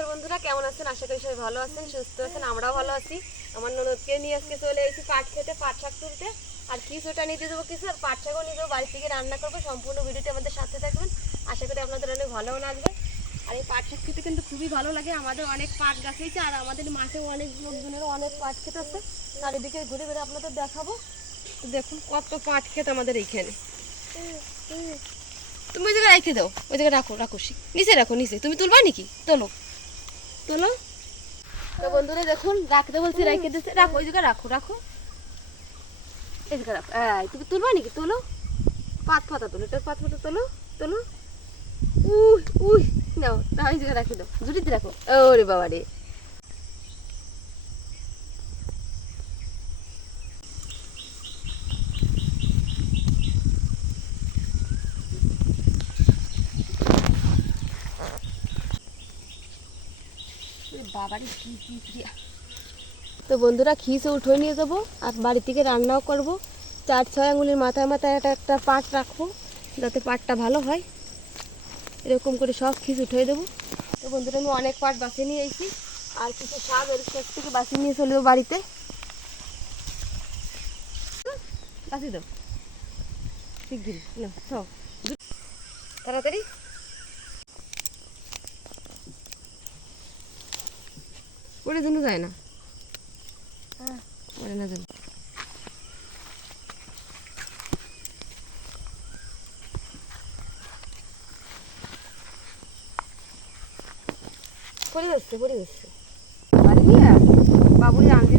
আশা করি সবাই ভালো আছেন, সুস্থ আছেন, আমরাও ভালো আছি। আমার ননদকে নিয়ে আজকে চলে এসেছি পাট খেতে, পাট শাক তুলতে। আর কিছুটা নিতে দেবো কিছু? আর পাট শাকও নিয়ে যাব বাড়ি থেকে রান্না করব, সম্পূর্ণ ভিডিওটি আমাদের সাথে থাকবেন আশা করি আপনাদের অনেক ভালো লাগবে। আর এই পাট শাক খেতে কিন্তু খুবই ভালো লাগে, আমাদের অনেক পাট গাছ হয়েছে, আর আমাদের মাঠেও অনেক লোকজনেরও অনেক পাট খেতে আছে। আর এদিকে ঘুরে ঘুরে আপনাদের দেখাবো। তো দেখুন, কত পাট ক্ষেত আমাদের এইখানে। তুমি ওই জায়গায় রেখে দাও, ওই জায়গায় রাখো রাখো নিচে রাখো, নিচে। তুমি তুলবা নাকি? তোলো। তোলো তো বন্ধুরা দেখুন, রাখতে বলছি রেখে দিচ্ছে রাখো ওই জায়গায় রাখো রাখো। এই জায়গায় রাখো। তুমি তুলবা নাকি? তোলো। পাত পাতা তোলো এটা পাত পাতা তোলো তোলো। উই উই নাও না ওই জায়গায় রাখি দাও। জুটিতে রাখো। ওরে বাবা রে তো বন্ধুরা খিসে উঠে নিয়ে যাব আর বাড়ি থেকে রান্নাও করব। চার, ছয় আঙুলের মাথায় মাথায় একটা একটা পাট রাখব, যাতে পাটটা ভালো হয়। এরকম করে সব খিস উঠিয়ে দেবো। তো বন্ধুরা, আমি অনেক পাট বাছিয়ে নিয়ে এসেছি। আর কিছু শাক এর শেষ থেকে বাছিয়ে নিয়ে চলে যাব বাড়িতে। বাছিয়ে দাও। শিগগিরি তাড়াতাড়ি। পড়ে জন্য যায় না। পড়ে না যেন। পড়ে যাচ্ছে পড়ে যাচ্ছে। বাবুরে আনতে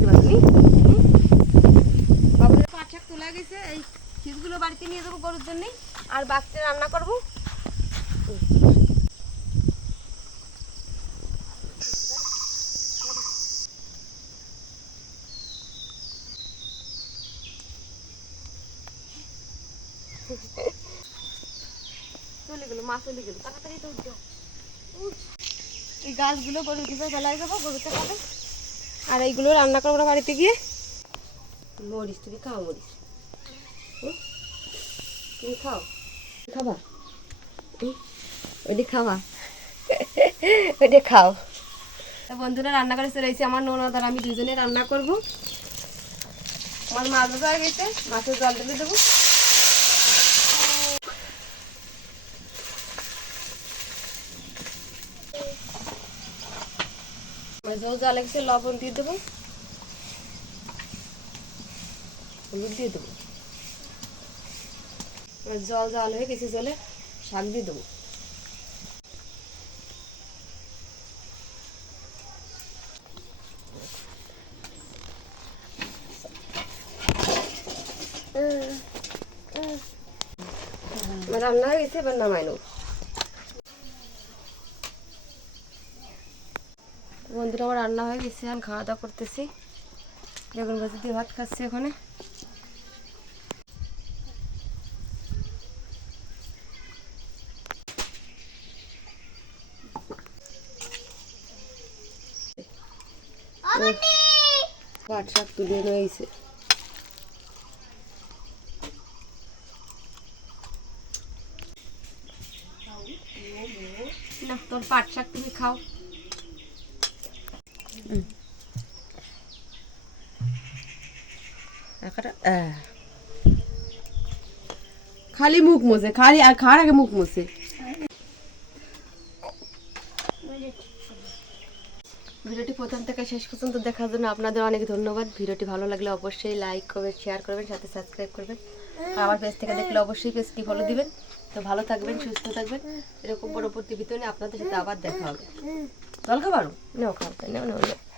শাক তোলা গেছে এই খিসগুলো বাড়িতে নিয়ে যাব গরুর জন্যে আর বাচ্চা রান্না করব। চলে গেলো, মা চলে গেলো। তাড়াতাড়ি তো উঠো। এই গাছগুলো গরুর কিছু ফেলাই দেবো গরুতে খাবে। আর এইগুলো রান্না করব বাড়িতে গিয়ে? মরিস তুমি খাও মরিস? তুমি খাও। খাবা? ওইটি খাবা। ওইটি খাও। তো বন্ধুরা রান্না করে চলে আমার ননদ আর আমি দুজনে রান্না করব। আমার মাছ হয়ে গেছে মাছের জল ঢেলে দেবো। জল জল লেগেছে লবণ দিয়ে দেবো। হলুদ দিয়ে দেবো। জল জল হয়ে গেছে, জলে শাক দিয়ে দেবো। রান্না হয়ে গেছে, এবার নামাই বন্ধুরা আমার রান্না হয়ে গেছে আমি খাওয়া দাওয়া করতেছি। বেগুন ভাজি দিয়ে ভাত খাচ্ছি ওখানে পাট শাক তুলে নিয়েছে না তোর পাট শাক তুমি খাও। খালি মুখ মুছে, খালি আর খাওয়ার আগে মুখ মুছে। ভিডিওটি প্রথম থেকে শেষ পর্যন্ত দেখার জন্য আপনাদের অনেক ধন্যবাদ। ভিডিওটি ভালো লাগলে অবশ্যই লাইক করবেন শেয়ার করবেন, সাথে সাবস্ক্রাইব করবেন। আমার পেজ থেকে দেখলে অবশ্যই পেজটি ফলো দিবেন। তো ভালো থাকবেন, সুস্থ থাকবেন। এরকম পরবর্তী নিয়ে আপনাদের সাথে আবার দেখা হবে। জল খাবারও নাও খাও নাও নাও নাও